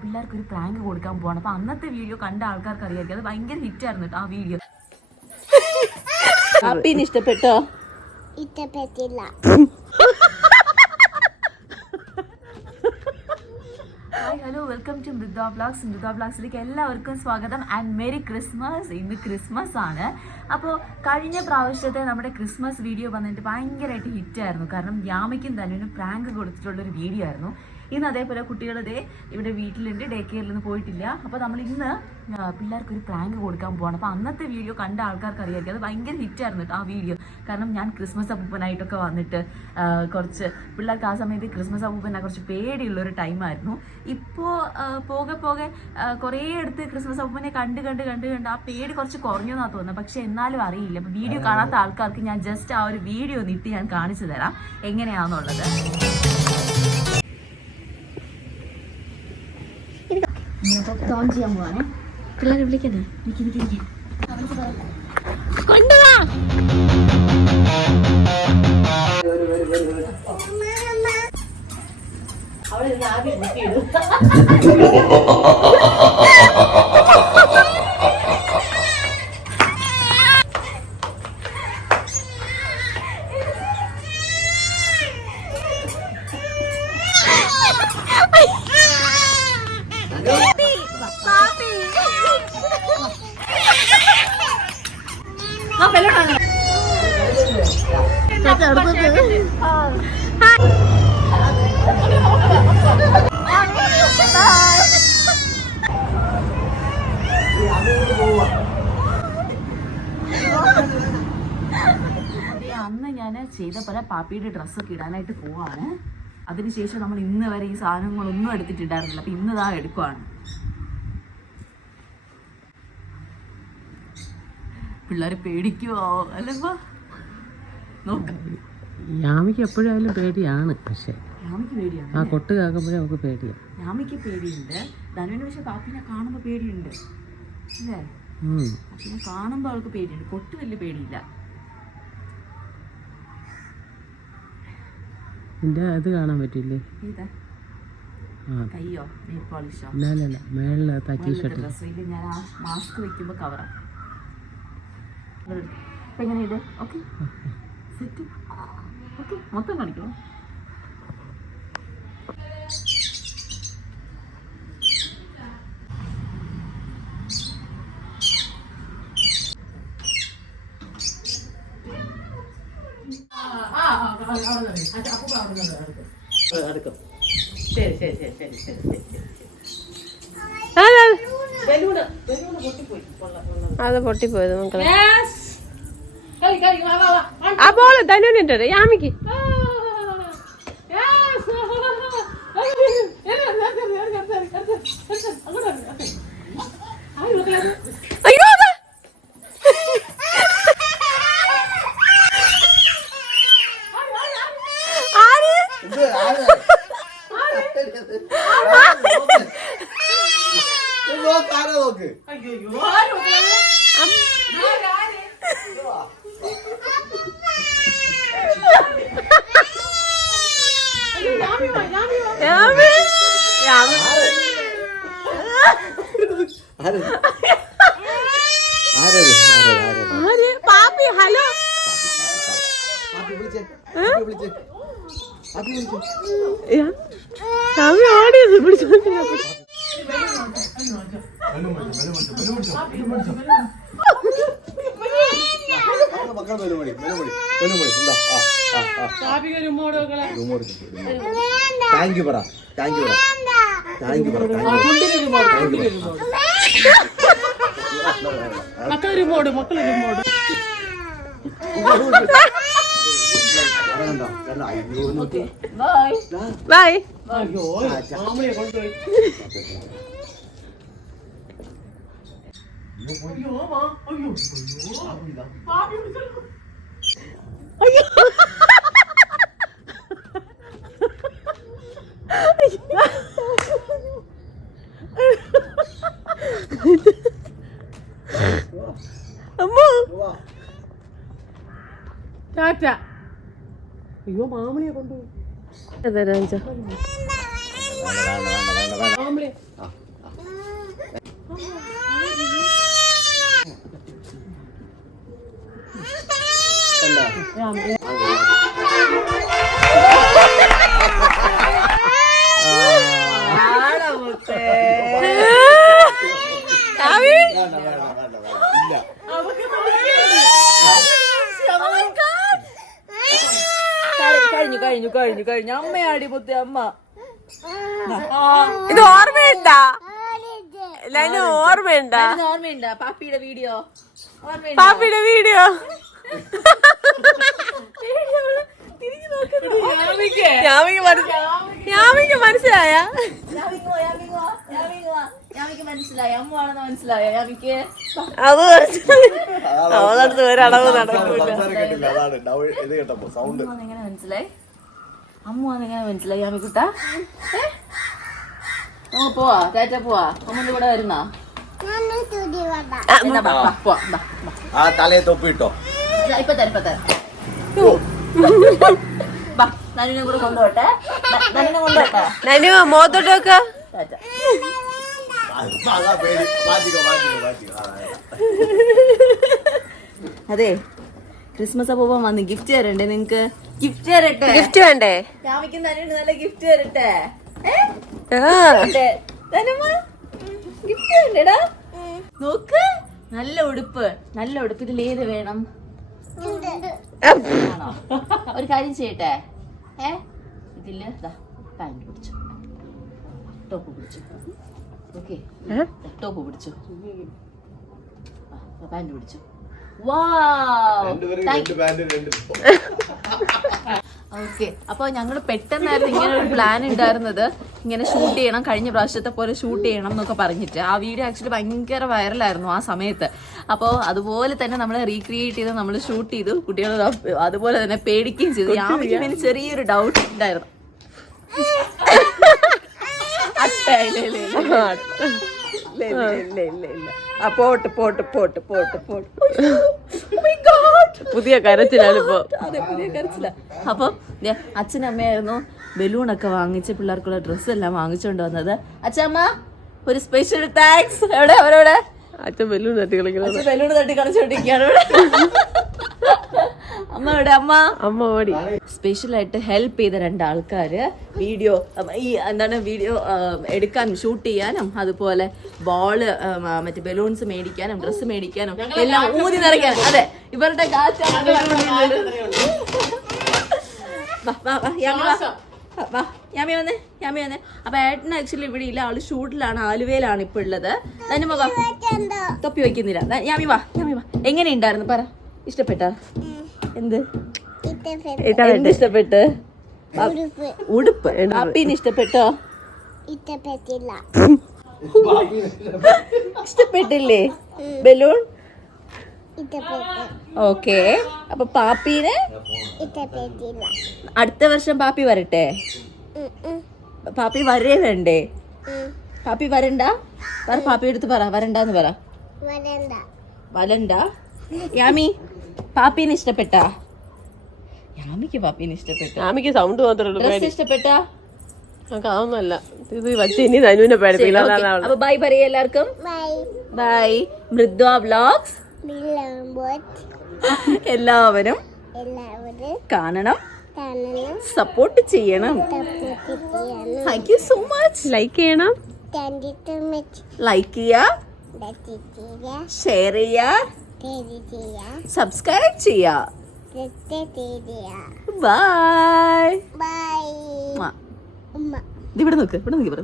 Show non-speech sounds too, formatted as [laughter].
പിള്ളേർക്ക് ഒരു പ്രാങ്ക് കൊടുക്കാൻ പോവാണ്. അപ്പൊ അന്നത്തെ വീഡിയോ കണ്ട ആൾക്കാർക്ക് അറിയാമായിരിക്കും അത് ഭയങ്കര ഹിറ്റ് ആയിരുന്നു കേട്ടോ ആ വീഡിയോ [laughs] ഇഷ്ടപ്പെട്ടോ? ഇഷ്ടപ്പെട്ടില്ല. Hi hello welcome to Mridha blogs Mridha ബ്ലോഗ്സിലേക്ക് എല്ലാവർക്കും സ്വാഗതം. ആൻഡ് മെരി ക്രിസ്മസ് ഇന്ന് ക്രിസ്മസ് ആണ്. അപ്പോൾ കഴിഞ്ഞ പ്രാവശ്യത്തെ നമ്മുടെ ക്രിസ്മസ് വീഡിയോ വന്നിട്ട് ഭയങ്കരമായിട്ട് ഹിറ്റായിരുന്നു കാരണം യാമയ്ക്കും തന്നെ പ്രാങ്ക് കൊടുത്തിട്ടുള്ളൊരു വീഡിയോ ആയിരുന്നു. ഇന്ന് അതേപോലെ കുട്ടികളതേ ഇവിടെ വീട്ടിലുണ്ട് ഡേ കെയറിൽ നിന്ന് പോയിട്ടില്ല. അപ്പോൾ നമ്മൾ ഇന്ന് പിള്ളേർക്ക് ഒരു പ്രാങ്ക് കൊടുക്കാൻ പോവാണ്. അപ്പോൾ അന്നത്തെ വീഡിയോ കണ്ട ആൾക്കാർക്ക് അറിയാമായിരിക്കും അത് ഭയങ്കര ഹിറ്റായിരുന്നു ആ വീഡിയോ. കാരണം ഞാൻ ക്രിസ്മസ് അപ്പൂപ്പനായിട്ടൊക്കെ വന്നിട്ട് കുറച്ച് പിള്ളേർക്ക് ആ സമയത്ത് ക്രിസ്മസ് അപ്പൂപ്പനെ കുറച്ച് പേടിയുള്ള ഒരു ടൈമായിരുന്നു ഇപ്പോൾ പോകെ പോകെ കുറേ അടുത്ത് ക്രിസ്മസ് അപ്പൂപ്പനെ കണ്ട് കണ്ട് കണ്ട് കണ്ട് ആ പേടി കുറച്ച് കുറഞ്ഞു എന്നാണ് തോന്നുന്നത് പക്ഷെ എന്നാലും അറിയില്ല. അപ്പോൾ വീഡിയോ കാണാത്ത ആൾക്കാർക്ക് ഞാൻ ജസ്റ്റ് ആ ഒരു വീഡിയോ ഒന്ന് ഞാൻ കാണിച്ചു തരാം. എങ്ങനെയാണെന്നുള്ളത് ഞാനിപ്പോൾ ഓൺ ചെയ്യാൻ പോവാണേ പിള്ളേരെ വിളിക്കണേ കൊണ്ടുവാ. നിൽക്കി നിൽക്കി [laughs] ചെയ്ത പല പാപ്പിയുടെ ഡ്രസ്സൊക്കെ ഇടാനായിട്ട് പോവാണ്. അതിനുശേഷം നമ്മൾ ഇന്ന് വരെ ഈ സാധനങ്ങളൊന്നും എടുത്തിട്ടുണ്ടായിരുന്നില്ല അപ്പം ഇന്ന് ഇതാ എടുക്കുവാണ്. പിള്ളേർ പേടിക്കുവോ? അല്ലപ്പോ. നോക്കാം. യാമിക്ക് എപ്പോഴായാലും പേടിയാണ് പക്ഷേ. യാമിക്ക് പേടിയാണ് ആ കൊട്ട് കേൾക്കുമ്പോഴേ നമുക്ക് പേടിയാണ് യാമിക്ക് പേടിയുണ്ട്. ധനുവിന് പക്ഷെ പാപ്പിനെ കാണുമ്പോൾ പേടിയുണ്ട്. അല്ലേ. പാപ്പിനെ കാണുമ്പോൾ അവൾക്ക് പേടിയുണ്ട്. കൊട്ട് വലിയ പേടിയില്ല. നിന്റെ അത് കാണാൻ പറ്റില്ലേ കയ്യോ? നെയിൽ പോളിഷോ? മേളിൽ ഞാൻ ആ മാസ്ക് വെക്കുമ്പോൾ കവറാ ഇപ്പൊ എങ്ങനെ ഇത്? ഓക്കെ. Set okay. മൊത്തം കാണിക്കണോ? എടുക്കും ശരി ശരി ശരി ശരി ശരി ശരി അത് പൊട്ടിപ്പോയത് മക്കളെ. അപ്പോൾ കളി കളി വാ വാ വാ. ആ, ആ യാമിക്ക് ആ. Yes. അങ്ങോട്ട് വരൂ. ആര് വെക്കലത്? അയ്യോ അതാ. ആര്? അയ്യോ, ആര് വെക്കലത്? ആര്, ആര്? അയ്യോ, യാമി വാ, യാമി വാ. യാമി. യാമി. ആര്? പാപ്പി ഹലോ യാ- യാമി ഓടിയത് പിടിച്ചോണ്ടില്ല താങ്ക് യു പറ താങ്ക് യു പറ താങ്ക് യു പറ താങ്ക് യു മക്കളൊരു മോട് മക്കളൊരു മോട് പറയണ്ട കാരണം അയ്യോ നോക്കി ബൈ അമ്മോ ടാറ്റ അയ്യോ മാമണിയെ കൊണ്ടുപോയി തരാം വേണ്ട വേണ്ട വേണ്ട വേണ്ട വേണ്ട വേണ്ട, വേണ്ട, വേണ്ട, വേണ്ട. ഇല്ല. കഴിഞ്ഞു കഴിഞ്ഞു കഴിഞ്ഞു കഴിഞ്ഞു അമ്മയാടി മുത്തേ അമ്മ ഇത് ഓർമ്മയുണ്ടാ? ലൈന് ഓർമ്മയുണ്ടാ? ഇതിന് പാപ്പിയുടെ വീഡിയോ? ഓർമ്മയുണ്ടോ? പാപ്പിയുടെ വീഡിയോ? യാമിക്ക് മനസ്സി- യാമിക്ക് മനസ്സിലായ? അത് അവളടുത്ത് മനസ്സിലായി അമ്മ എങ്ങനെ മനസ്സിലായി യാമിക്കുട്ട പോവാ ടാറ്റ പോവാ അമ്മന്റെ കൂടെ വരുന്നാ ഞാൻ തുടി വട എന്നാ ബാ, ബാ, ബാ, ബാ. ആ തലയെ തൊപ്പിട്ടോ? ഇപ്പൊ തരാം ഇപ്പൊ തരാം. ബാ നനുവിനെ കൂടെ കൊണ്ടുപോട്ടെ. നനുവിനെ നനു മോത്തോട്ട് വെക്ക. അതെ ക്രിസ്മസ് അപ്പൊ വന്ന് ഗിഫ്റ്റ് തരണ്ടേ നിങ്ങക്ക്? ഗിഫ്റ്റ് തരട്ടെ. ഗിഫ്റ്റ് വേണ്ടേ? നനുവിന് നല്ല ഗിഫ്റ്റ് തരട്ടെ. ഗിഫ്റ്റ് വേണ്ടടാ. നോക്ക്. നല്ല ഉടുപ്പ്. നല്ല ഉടുപ്പ്. ഇതിൽ ഏത് വേണം? ഒരു കാര്യം ചെയ്യട്ടെ. ഏ? ഇതിൽ പാന്റ് പിടിച്ചു. ടോപ്പ് പിടിച്ചു. ഓക്കെ. ടോപ്പ് പിടിച്ചു. പാന്റ് പിടിച്ചു. വാ രണ്ട് പാന്റ് രണ്ട്. [laughs] ഓക്കെ അപ്പോൾ ഞങ്ങൾ പെട്ടെന്നായിരുന്നു ഇങ്ങനെ ഒരു പ്ലാൻ ഉണ്ടായിരുന്നത്. ഇങ്ങനെ ഷൂട്ട് ചെയ്യണം കഴിഞ്ഞ പ്രാവശ്യത്തെ പോലെ ഷൂട്ട് ചെയ്യണം എന്നൊക്കെ പറഞ്ഞിട്ട്. ആ വീഡിയോ ആക്ച്വലി ഭയങ്കര വൈറലായിരുന്നു ആ സമയത്ത്. അപ്പോൾ അതുപോലെ തന്നെ നമ്മൾ റീക്രിയേറ്റ് ചെയ്ത് നമ്മൾ ഷൂട്ട് ചെയ്തു. കുട്ടികൾ അതുപോലെ തന്നെ പേടിക്കുകയും ചെയ്തു. പിന്നെ ചെറിയൊരു ഡൗട്ട് ഉണ്ടായിരുന്നു. പോട്ട് പോട്ട് പോട്ട് പോട്ട് പോട്ട്. Oh. പുതിയ കരച്ചിലാണിപ്പോ. [laughs] അതെ പുതിയ കരച്ചിലാണ് അപ്പൊ അച്ഛനമ്മയായിരുന്നു ബലൂൺ ഒക്കെ ബലൂണൊക്കെ വാങ്ങിച്ച് പിള്ളേർക്കുള്ള ഡ്രസ്സ് എല്ലാം വാങ്ങിച്ചുകൊണ്ട് വന്നത്. അച്ഛമ്മ ഒരു സ്പെഷ്യൽ താങ്ക്സ് എവിടെ അവരെവിടെ? അച്ഛൻ ബലൂൺ തട്ടി അച്ഛൻ ബലൂൺ തട്ടി കളിച്ചോണ്ടിരിക്കുകയാണ് ഇവിടെ. [laughs] അമ്മ എവിടെ അമ്മ. അമ്മ ഓടി. സ്പെഷ്യൽ ആയിട്ട് ഹെൽപ്പ് ചെയ്ത രണ്ടാൾക്കാര് വീഡിയോ ഈ എന്താണ് വീഡിയോ എടുക്കാനും ഷൂട്ട് ചെയ്യാനും അതുപോലെ ബോൾ മറ്റേ ബലൂൺസ് മേടിക്കാനും ഡ്രസ്സ് മേടിക്കാനും എല്ലാം ഊതി നിറയ്ക്കാനും അതെ ഇവരുടെ വാ, വാ, വാ, യാമി വന്നേ യാമി വന്നേ. അപ്പൊ ഏട്ടൻ ആക്ച്വലി ഇവിടെ ഇല്ല ആൾ ഷൂട്ടിലാണ് ആലുവയിലാണ് ഇപ്പൊ ഉള്ളത്. തൊപ്പി വയ്ക്കുന്നില്ല യാമി വാ യാമി വാ. എങ്ങനെ എങ്ങനെയുണ്ടായിരുന്നു? പറ. ഇഷ്ടപ്പെട്ട? എന്ത്? ഇഷ്ടപ്പെട്ട. ഉടുപ്പ്. പാപ്പീന് ഇഷ്ടപ്പെട്ടോ? ഇഷ്ടപ്പെട്ടില്ല. ഇഷ്ടപ്പെട്ടില്ലേ? ബലൂൺ? ഇഷ്ടപ്പെട്ട്. ഓക്കെ. അപ്പൊ പാപ്പീന്? ഇഷ്ടപ്പെട്ടില്ല. അടുത്ത വർഷം പാപ്പി വരട്ടെ? പാപ്പി വരേ വേണ്ടേ? പാപ്പി വരണ്ട? പറ പാപ്പി എടുത്ത് പറ. വരണ്ടെന്ന് പറ. വരണ്ട. വരണ്ട? യാമി പാപ്പീനെ ഇഷ്ടപ്പെട്ട? യാമിക്ക് പാപ്പീനെ ഇഷ്ടപ്പെട്ട. ആമിക്ക് സൗണ്ട് മാത്രമേ ഉള്ളൂ ഡ്രസ് ഇഷ്ടപ്പെട്ട? നമുക്ക് അതൊന്നുമല്ല. ഇത് വെച്ച് ഇനി ധനുവിനെ പേടിപ്പിക്കില്ല അതാണ് അവൾ അപ്പൊ ബൈ പറയ എല്ലാവർക്കും. ബൈ ബൈ മൃദ്വ വ്ലോഗ്സ് ബില്ലുമ്പോൾ എല്ലാവരും എല്ലാവരും കാണണം കാണണം. സപ്പോർട്ട് ചെയ്യണം. സപ്പോർട്ട് ചെയ്യണം. Thank you so much like ചെയ്യണം. Thank you so much like ചെയ്യുക ഷെയർ ചെയ്യുക. ഷെയർ ചെയ്യുക സബ്സ്ക്രൈബ് ചെയ്യാം. ബൈ ഇവിടെ നോക്ക് ഇവിടെ നോക്കി പറ